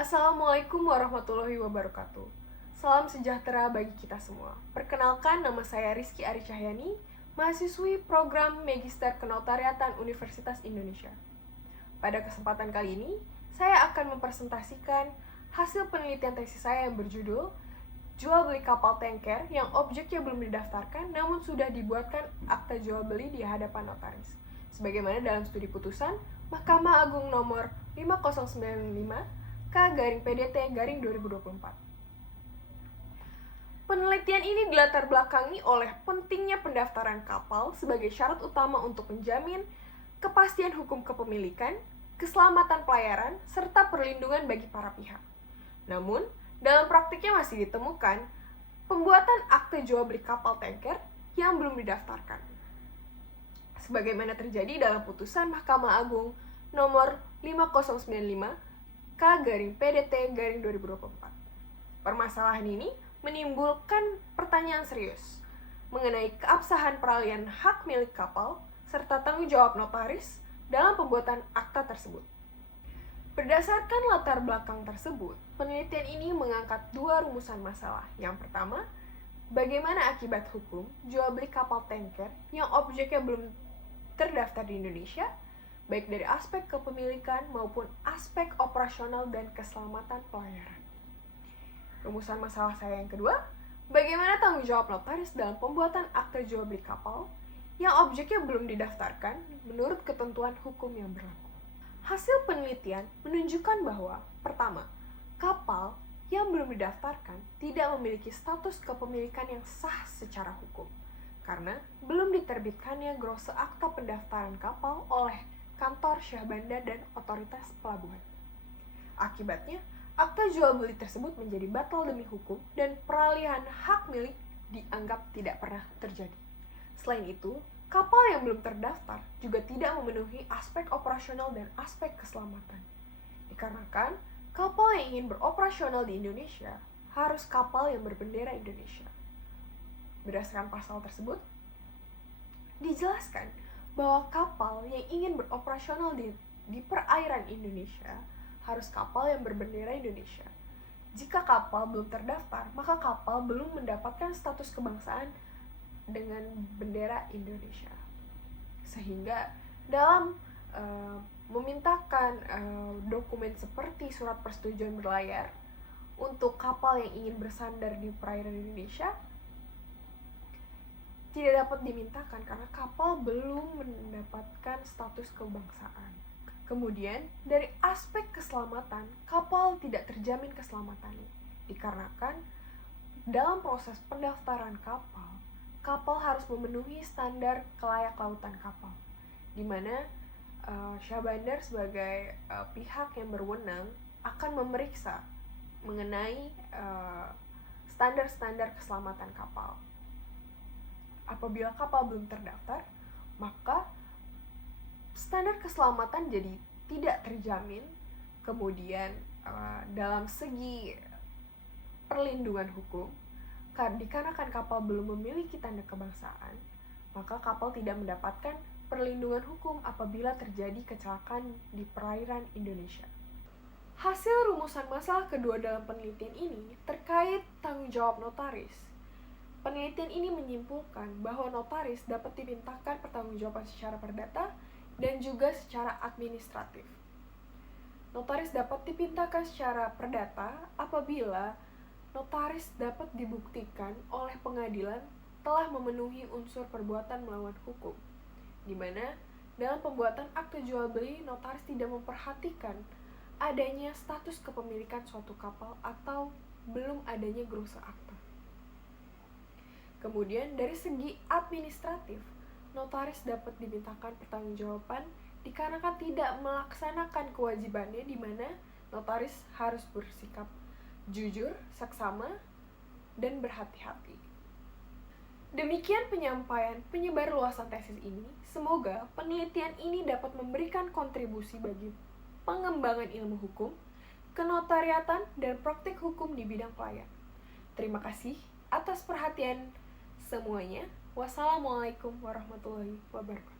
Assalamualaikum warahmatullahi wabarakatuh. Salam sejahtera bagi kita semua. Perkenalkan, nama saya Rizky Ari Cahyani, mahasiswi program Magister Kenotariatan Universitas Indonesia. Pada kesempatan kali ini, saya akan mempresentasikan hasil penelitian tesis saya yang berjudul Jual beli kapal tanker yang objeknya belum didaftarkan namun sudah dibuatkan akta jual beli di hadapan notaris. Sebagaimana dalam studi putusan Mahkamah Agung nomor 5095 K/PDT/2024. Penelitian ini dilatar belakangi oleh pentingnya pendaftaran kapal sebagai syarat utama untuk menjamin kepastian hukum kepemilikan, keselamatan pelayaran, serta perlindungan bagi para pihak. Namun, dalam praktiknya masih ditemukan pembuatan akte jual beli kapal tanker yang belum didaftarkan. Sebagaimana terjadi dalam putusan Mahkamah Agung nomor 5095 K/PDT/2024. Permasalahan ini menimbulkan pertanyaan serius mengenai keabsahan peralihan hak milik kapal serta tanggung jawab notaris dalam pembuatan akta tersebut. Berdasarkan latar belakang tersebut, penelitian ini mengangkat dua rumusan masalah. Yang pertama, bagaimana akibat hukum jual beli kapal tanker yang objeknya belum terdaftar di Indonesia, baik dari aspek kepemilikan maupun aspek operasional dan keselamatan pelayaran. Rumusan masalah saya yang kedua, bagaimana tanggung jawab notaris dalam pembuatan akte jual beli kapal yang objeknya belum didaftarkan menurut ketentuan hukum yang berlaku. Hasil penelitian menunjukkan bahwa, pertama, kapal yang belum didaftarkan tidak memiliki status kepemilikan yang sah secara hukum, karena belum diterbitkannya grose akta pendaftaran kapal oleh kantor syah bandar dan otoritas pelabuhan. Akibatnya, akta jual beli tersebut menjadi batal demi hukum dan peralihan hak milik dianggap tidak pernah terjadi. Selain itu, kapal yang belum terdaftar juga tidak memenuhi aspek operasional dan aspek keselamatan. Dikarenakan, kapal yang ingin beroperasional di Indonesia harus kapal yang berbendera Indonesia. Berdasarkan pasal tersebut, dijelaskan bahwa kapal yang ingin beroperasional di perairan Indonesia harus kapal yang berbendera Indonesia. Jika kapal belum terdaftar, maka kapal belum mendapatkan status kebangsaan dengan bendera Indonesia. Sehingga dalam memintakan dokumen seperti surat persetujuan berlayar untuk kapal yang ingin bersandar di perairan Indonesia, tidak dapat dimintakan karena kapal belum mendapatkan status kebangsaan. Kemudian, dari aspek keselamatan, kapal tidak terjamin keselamatannya. Dikarenakan, dalam proses pendaftaran kapal, kapal harus memenuhi standar kelayak lautan kapal, di mana syah bandar sebagai pihak yang berwenang akan memeriksa mengenai standar-standar keselamatan kapal. Apabila kapal belum terdaftar, maka standar keselamatan jadi tidak terjamin. Kemudian dalam segi perlindungan hukum, dikarenakan kapal belum memiliki tanda kebangsaan, maka kapal tidak mendapatkan perlindungan hukum apabila terjadi kecelakaan di perairan Indonesia. Hasil rumusan masalah kedua dalam penelitian ini terkait tanggung jawab notaris. Penelitian ini menyimpulkan bahwa notaris dapat dimintakan pertanggungjawaban secara perdata dan juga secara administratif. Notaris dapat dipintakan secara perdata apabila notaris dapat dibuktikan oleh pengadilan telah memenuhi unsur perbuatan melawan hukum, di mana dalam pembuatan akte jual beli notaris tidak memperhatikan adanya status kepemilikan suatu kapal atau belum adanya grose akta. Kemudian dari segi administratif, notaris dapat dimintakan pertanggungjawaban dikarenakan tidak melaksanakan kewajibannya, di mana notaris harus bersikap jujur, saksama, dan berhati-hati. Demikian penyampaian penyebarluasan tesis ini. Semoga penelitian ini dapat memberikan kontribusi bagi pengembangan ilmu hukum, kenotariatan, dan praktik hukum di bidang pelayanan. Terima kasih atas perhatian semuanya. Wassalamualaikum warahmatullahi wabarakatuh.